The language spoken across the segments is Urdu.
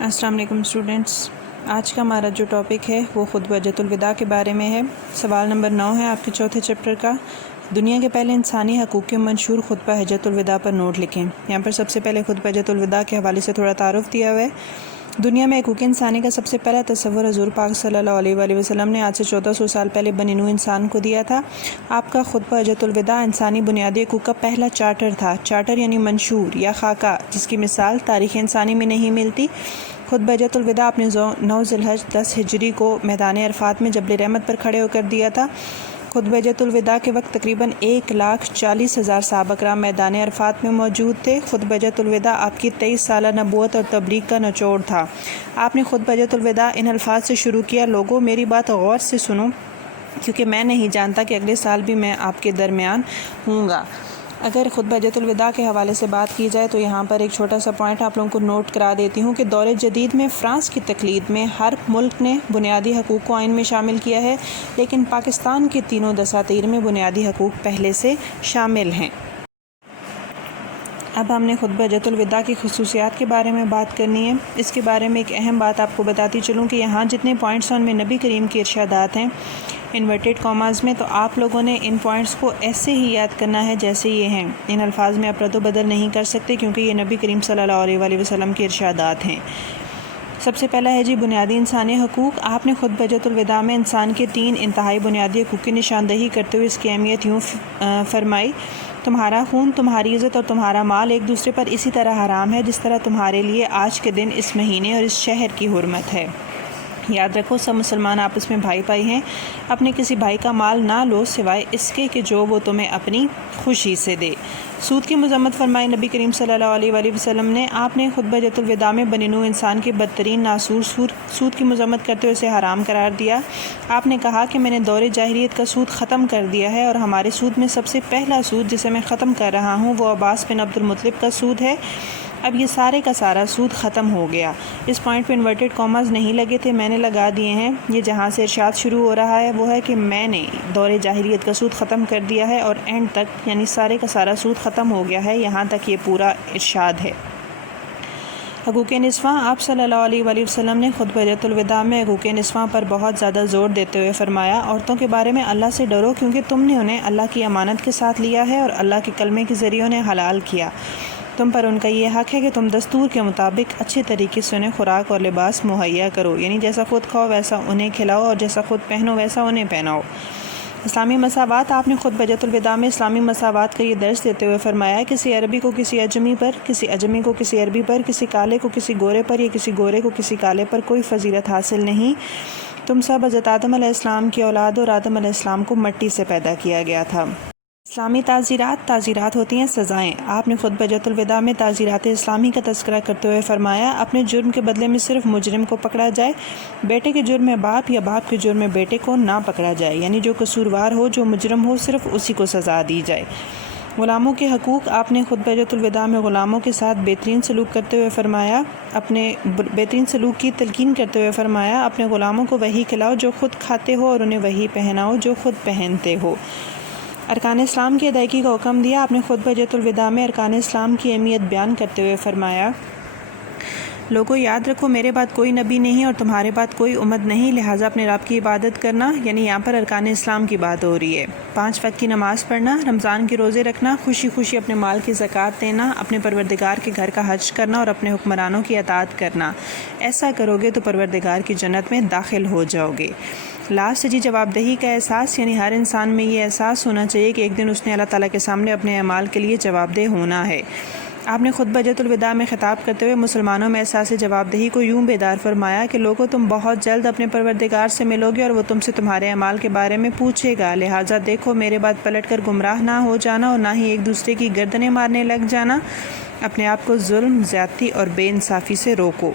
السلام علیکم اسٹوڈنٹس، آج کا ہمارا جو ٹاپک ہے وہ خطبہ حجۃ الوداع کے بارے میں ہے۔ سوال نمبر 9 ہے آپ کے چوتھے چیپٹر کا۔ دنیا کے پہلے انسانی حقوق کے منشور خطبہ حجۃ الوداع پر نوٹ لکھیں۔ یہاں پر سب سے پہلے خطبہ حجۃ الوداع کے حوالے سے تھوڑا تعارف دیا ہوا ہے۔ دنیا میں حقوق انسانی کا سب سے پہلا تصور حضور پاک صلی اللہ علیہ وآلہ وسلم نے آج سے 1400 سال پہلے بنی نوع انسان کو دیا تھا۔ آپ کا خطبہ حجۃ الوداع انسانی بنیادی حقوق کا پہلا چارٹر تھا۔ چارٹر یعنی منشور یا خاکہ، جس کی مثال تاریخ انسانی میں نہیں ملتی۔ خطبہ حجۃ الوداع اپنے 9 ذی الحج 10 ہجری کو میدان عرفات میں جبل رحمت پر کھڑے ہو کر دیا تھا۔ خطبہ حجۃ الوداع کے وقت تقریباً 1,40,000 صحابہ کرام میدان عرفات میں موجود تھے۔ خطبہ حجۃ الوداع آپ کی 23 سالہ نبوت اور تبلیغ کا نچوڑ تھا۔ آپ نے خطبہ حجۃ الوداع ان الفاظ سے شروع کیا: لوگوں میری بات غور سے سنو، کیونکہ میں نہیں جانتا کہ اگلے سال بھی میں آپ کے درمیان ہوں گا۔ اگر خطبہ حجۃ الوداع کے حوالے سے بات کی جائے تو یہاں پر ایک چھوٹا سا پوائنٹ آپ لوگوں کو نوٹ کرا دیتی ہوں کہ دور جدید میں فرانس کی تقلید میں ہر ملک نے بنیادی حقوق کو آئین میں شامل کیا ہے، لیکن پاکستان کے تینوں دساتیر میں بنیادی حقوق پہلے سے شامل ہیں۔ اب ہم نے خطبہ حجۃ الوداع کی خصوصیات کے بارے میں بات کرنی ہے۔ اس کے بارے میں ایک اہم بات آپ کو بتاتی چلوں کہ یہاں جتنے پوائنٹس ہیں ان میں نبی کریم کے ارشادات ہیں انورٹیڈ کاماز میں، تو آپ لوگوں نے ان پوائنٹس کو ایسے ہی یاد کرنا ہے جیسے یہ ہیں۔ ان الفاظ میں آپ رد و بدل نہیں کر سکتے کیونکہ یہ نبی کریم صلی اللہ علیہ وآلہ وسلم کے ارشادات ہیں۔ سب سے پہلا ہے بنیادی انسانی حقوق۔ آپ نے خطبہ حجۃ الوداع میں انسان کے 3 انتہائی بنیادی حقوق کی نشاندہی کرتے ہوئے اس کی اہمیت یوں فرمائی: تمہارا خون، تمہاری عزت اور تمہارا مال ایک دوسرے پر اسی طرح حرام ہے جس طرح تمہارے لیے آج کے دن، اس مہینے اور اس شہر کی حرمت ہے۔ یاد رکھو، سب مسلمان آپس میں بھائی بھائی ہیں۔ اپنے کسی بھائی کا مال نہ لو سوائے اس کے کہ جو وہ تمہیں اپنی خوشی سے دے۔ سود کی مذمت فرمائی نبی کریم صلی اللہ علیہ وآلہ وسلم نے۔ آپ نے خطبہ حجۃ الوداع میں بنی نوع انسان کے بدترین ناسور سود کی مذمت کرتے ہوئے اسے حرام قرار دیا۔ آپ نے کہا کہ میں نے دور جاہلیت کا سود ختم کر دیا ہے، اور ہمارے سود میں سب سے پہلا سود جسے میں ختم کر رہا ہوں وہ عباس بن عبد المطلب کا سود ہے۔ اب یہ سارے کا سارا سود ختم ہو گیا۔ اس پوائنٹ پہ انورٹیڈ کاماز نہیں لگے تھے، میں نے لگا دیے ہیں۔ یہ جہاں سے ارشاد شروع ہو رہا ہے وہ ہے کہ میں نے دور جاہلیت کا سود ختم کر دیا ہے، اور اینڈ تک یعنی سارے کا سارا سود ختم ہو گیا ہے، یہاں تک یہ پورا ارشاد ہے۔ حقوق نسواں۔ آپ صلی اللہ علیہ وآلہ وسلم نے خطبہ حجۃ الوداع میں حقوق نسواں پر بہت زیادہ زور دیتے ہوئے فرمایا: عورتوں کے بارے میں اللہ سے ڈرو، کیونکہ تم نے انہیں اللہ کی امانت کے ساتھ لیا ہے اور اللہ کے کلمے کے ذریعے انہیں حلال کیا۔ تم پر ان کا یہ حق ہے کہ تم دستور کے مطابق اچھے طریقے سے انہیں خوراک اور لباس مہیا کرو، یعنی جیسا خود کھاؤ ویسا انہیں کھلاؤ، اور جیسا خود پہنو ویسا انہیں پہناؤ۔ اسلامی مساوات۔ آپ نے خطبہ حجۃ الوداع میں اسلامی مساوات کا یہ درس دیتے ہوئے فرمایا: کسی عربی کو کسی اجمی پر، کسی اجمی کو کسی عربی پر، کسی کالے کو کسی گورے پر، یا کسی گورے کو کسی کالے پر کوئی فضیلت حاصل نہیں۔ تم سب حضرت آدم علیہ السلام کی اولاد، اور آدم علیہ السلام کو مٹی سے پیدا کیا گیا تھا۔ اسلامی تعزیرات۔ تعزیرات ہوتی ہیں سزائیں۔ آپ نے خطبہ حجۃ الوداع میں تعزیرات اسلامی کا تذکرہ کرتے ہوئے فرمایا: اپنے جرم کے بدلے میں صرف مجرم کو پکڑا جائے، بیٹے کے جرم میں باپ یا باپ کے جرم میں بیٹے کو نہ پکڑا جائے، یعنی جو قصوروار ہو، جو مجرم ہو، صرف اسی کو سزا دی جائے۔ غلاموں کے حقوق۔ آپ نے خطبہ حجۃ الوداع میں غلاموں کے ساتھ بہترین سلوک کرتے ہوئے فرمایا، بہترین سلوک کی تلقین کرتے ہوئے فرمایا: اپنے غلاموں کو وہی کھلاؤ جو خود کھاتے ہو، اور انہیں وہی پہناؤ جو خود پہنتے ہو۔ ارکان اسلام کی ادائیگی کا حکم دیا۔ آپ نے خطبہ حجۃ الوداع میں ارکان اسلام کی اہمیت بیان کرتے ہوئے فرمایا: لوگوں یاد رکھو، میرے بعد کوئی نبی نہیں اور تمہارے بعد کوئی امت نہیں، لہٰذا اپنے رب کی عبادت کرنا، یعنی یہاں پر ارکان اسلام کی بات ہو رہی ہے۔ 5 وقت کی نماز پڑھنا، رمضان کے روزے رکھنا، خوشی خوشی اپنے مال کی زکوٰۃ دینا، اپنے پروردگار کے گھر کا حج کرنا اور اپنے حکمرانوں کی اطاعت کرنا۔ ایسا کرو گے تو پروردگار کی جنت میں داخل ہو جاؤ گے۔ لاسٹ جواب دہی کا احساس، یعنی ہر انسان میں یہ احساس ہونا چاہیے کہ ایک دن اس نے اللہ تعالیٰ کے سامنے اپنے اعمال کے لیے جواب دہ ہونا ہے۔ آپ نے خطبہ حجۃ الوداع میں خطاب کرتے ہوئے مسلمانوں میں احساس جواب دہی کو یوں بیدار فرمایا کہ لوگوں، تم بہت جلد اپنے پروردگار سے ملو گے اور وہ تم سے تمہارے اعمال کے بارے میں پوچھے گا، لہٰذا دیکھو میرے بعد پلٹ کر گمراہ نہ ہو جانا اور نہ ہی ایک دوسرے کی گردنیں مارنے لگ جانا۔ اپنے آپ کو ظلم، زیادتی اور بے انصافی سے روکو۔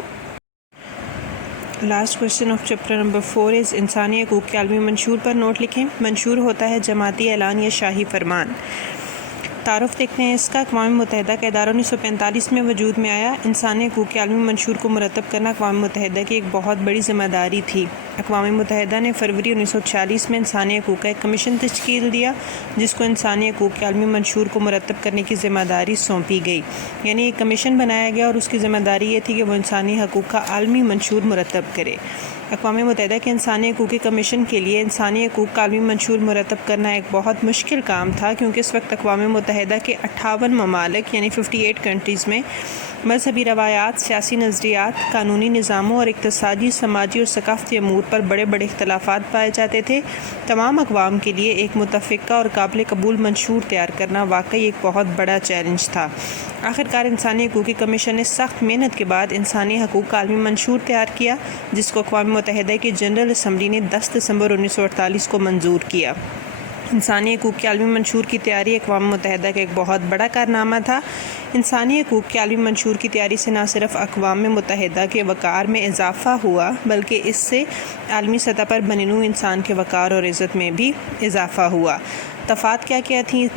Last question of chapter number 4 از انسانی حقوق کے عالمی منشور پر نوٹ لکھیں۔ منشور ہوتا ہے جماعتی اعلان یا شاہی فرمان۔ تعارف دیکھتے ہیں اس کا۔ اقوام متحدہ کا ادارہ 1945 میں وجود میں آیا۔ انسانی حقوق کے عالمی منشور کو مرتب کرنا اقوام متحدہ کی ایک بہت بڑی ذمہ داری تھی۔ اقوام متحدہ نے فروری 1946 میں انسانی حقوق کا ایک کمیشن تشکیل دیا جس کو انسانی حقوق کے عالمی منشور کو مرتب کرنے کی ذمہ داری سونپی گئی، یعنی ایک کمیشن بنایا گیا اور اس کی ذمہ داری یہ تھی کہ وہ انسانی حقوق کا عالمی منشور مرتب کرے۔ اقوام متحدہ کے انسانی حقوقی کمیشن کے لیے انسانی حقوق کا عالمی منشور مرتب کرنا ایک بہت مشکل کام تھا، کیونکہ اس وقت اقوام متحدہ کے 58 ممالک یعنی 58 کنٹریز میں مذہبی روایات، سیاسی نظریات، قانونی نظاموں اور اقتصادی، سماجی اور ثقافتی امور پر بڑے بڑے اختلافات پائے جاتے تھے۔ تمام اقوام کے لیے ایک متفقہ اور قابل قبول منشور تیار کرنا واقعی ایک بہت بڑا چیلنج تھا۔ آخرکار انسانی حقوقی کمیشن نے سخت محنت کے بعد انسانی حقوق کا عالمی منشور تیار کیا، جس کو اقوام متحدہ کی جنرل اسمبلی نے 10 دسمبر 1948 کو منظور کیا۔ انسانی حقوق کے عالمی منشور کی تیاری اقوام متحدہ کا ایک بہت بڑا کارنامہ تھا۔ انسانی حقوق کے عالمی منشور کی تیاری سے نہ صرف اقوام متحدہ کے وقار میں اضافہ ہوا بلکہ اس سے عالمی سطح پر بنینوع انسان کے وقار اور عزت میں بھی اضافہ ہوا۔ دفعات کیا تھی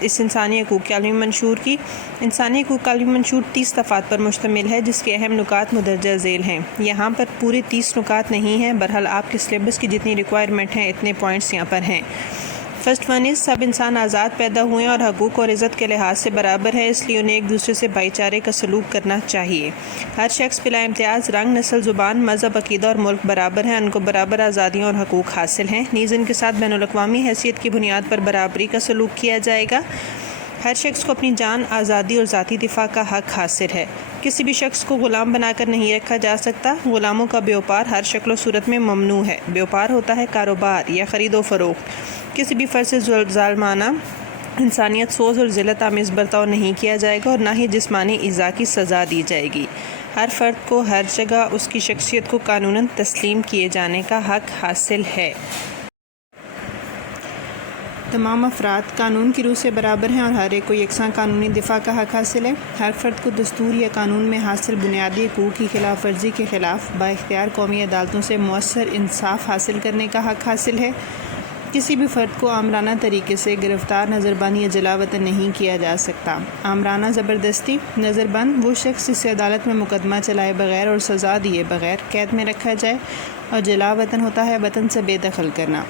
اس انسانی حقوق کے عالمی منشور کی؟ انسانی حقوق کا عالمی منشور 30 دفعات پر مشتمل ہے، جس کے اہم نکات مندرجہ ذیل ہیں۔ یہاں پر پورے 30 نکات نہیں ہیں، بہرحال آپ کے سلیبس کی جتنی ریکوائرمنٹ ہیں اتنے پوائنٹس یہاں پر ہیں۔ فرسٹ ون از، سب انسان آزاد پیدا ہوئے اور حقوق اور عزت کے لحاظ سے برابر ہیں، اس لیے انہیں ایک دوسرے سے بھائی چارے کا سلوک کرنا چاہیے۔ ہر شخص بلا امتیاز رنگ، نسل، زبان، مذہب، عقیدہ اور ملک برابر ہیں، ان کو برابر آزادیاں اور حقوق حاصل ہیں، نیز ان کے ساتھ بین الاقوامی حیثیت کی بنیاد پر برابری کا سلوک کیا جائے گا۔ ہر شخص کو اپنی جان، آزادی اور ذاتی دفاع کا حق حاصل ہے۔ کسی بھی شخص کو غلام بنا کر نہیں رکھا جا سکتا۔ غلاموں کا بیوپار ہر شکل و صورت میں ممنوع ہے۔ بیوپار ہوتا ہے کاروبار یا خرید و فروخت۔ کسی بھی فرد سے ظالمانہ، انسانیت سوز اور ذلت آمیز برتاؤ نہیں کیا جائے گا اور نہ ہی جسمانی ایذا کی سزا دی جائے گی۔ ہر فرد کو ہر جگہ اس کی شخصیت کو قانوناً تسلیم کیے جانے کا حق حاصل ہے۔ تمام افراد قانون کی روح سے برابر ہیں اور ہر ایک کو یکساں قانونی دفاع کا حق حاصل ہے۔ ہر فرد کو دستور یا قانون میں حاصل بنیادی حقوق کی خلاف ورزی کے خلاف بااختیار قومی عدالتوں سے مؤثر انصاف حاصل کرنے کا حق حاصل ہے۔ کسی بھی فرد کو آمرانہ طریقے سے گرفتار، نظر بند یا جلا وطن نہیں کیا جا سکتا۔ آمرانہ زبردستی، نظر بند وہ شخص جسے عدالت میں مقدمہ چلائے بغیر اور سزا دیے بغیر قید میں رکھا جائے، اور جلا وطن ہوتا ہے وطن سے بے دخل کرنا۔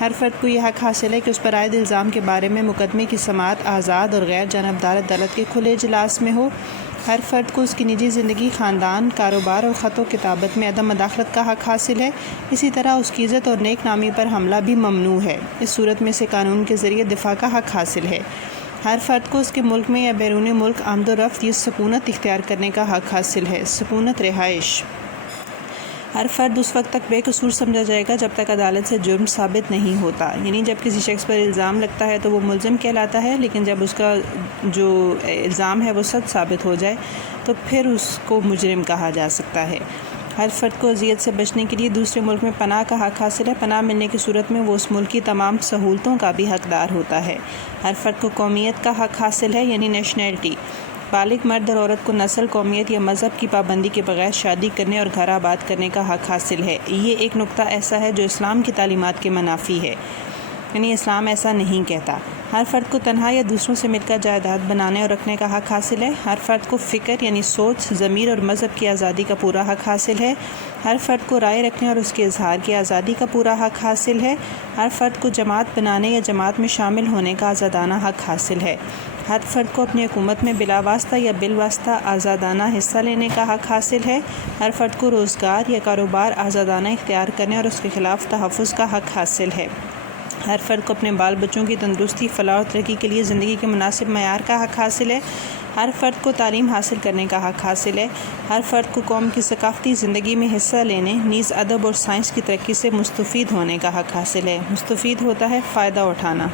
ہر فرد کو یہ حق حاصل ہے کہ اس پر عائد الزام کے بارے میں مقدمے کی سماعت آزاد اور غیر جانبدار عدالت کے کھلے اجلاس میں ہو۔ ہر فرد کو اس کی نجی زندگی، خاندان، کاروبار اور خط و کتابت میں عدم مداخلت کا حق حاصل ہے۔ اسی طرح اس کی عزت اور نیک نامی پر حملہ بھی ممنوع ہے۔ اس صورت میں سے قانون کے ذریعے دفاع کا حق حاصل ہے۔ ہر فرد کو اس کے ملک میں یا بیرون ملک آمد و رفت یا سکونت اختیار کرنے کا حق حاصل ہے۔ سکونت رہائش۔ ہر فرد اس وقت تک بے قصور سمجھا جائے گا جب تک عدالت سے جرم ثابت نہیں ہوتا، یعنی جب کسی شخص پر الزام لگتا ہے تو وہ ملزم کہلاتا ہے، لیکن جب اس کا جو الزام ہے وہ سچ ثابت ہو جائے تو پھر اس کو مجرم کہا جا سکتا ہے۔ ہر فرد کو اذیت سے بچنے کے لیے دوسرے ملک میں پناہ کا حق حاصل ہے۔ پناہ ملنے کی صورت میں وہ اس ملک کی تمام سہولتوں کا بھی حقدار ہوتا ہے۔ ہر فرد کو قومیت کا حق حاصل ہے، یعنی نیشنلٹی۔ بالغ مرد اور عورت کو نسل، قومیت یا مذہب کی پابندی کے بغیر شادی کرنے اور گھر آباد کرنے کا حق حاصل ہے۔ یہ ایک نقطہ ایسا ہے جو اسلام کی تعلیمات کے منافی ہے، یعنی اسلام ایسا نہیں کہتا۔ ہر فرد کو تنہا یا دوسروں سے مل کر جائیداد بنانے اور رکھنے کا حق حاصل ہے۔ ہر فرد کو فکر یعنی سوچ، ضمیر اور مذہب کی آزادی کا پورا حق حاصل ہے۔ ہر فرد کو رائے رکھنے اور اس کے اظہار کی آزادی کا پورا حق حاصل ہے۔ ہر فرد کو جماعت بنانے یا جماعت میں شامل ہونے کا آزادانہ حق حاصل ہے۔ ہر فرد کو اپنی حکومت میں بلا واسطہ یا بالواسطہ آزادانہ حصہ لینے کا حق حاصل ہے۔ ہر فرد کو روزگار یا کاروبار آزادانہ اختیار کرنے اور اس کے خلاف تحفظ کا حق حاصل ہے۔ ہر فرد کو اپنے بال بچوں کی تندرستی، فلاح و ترقی کے لیے زندگی کے مناسب معیار کا حق حاصل ہے۔ ہر فرد کو تعلیم حاصل کرنے کا حق حاصل ہے۔ ہر فرد کو قوم کی ثقافتی زندگی میں حصہ لینے، نیز ادب اور سائنس کی ترقی سے مستفید ہونے کا حق حاصل ہے۔ مستفید ہوتا ہے فائدہ اٹھانا۔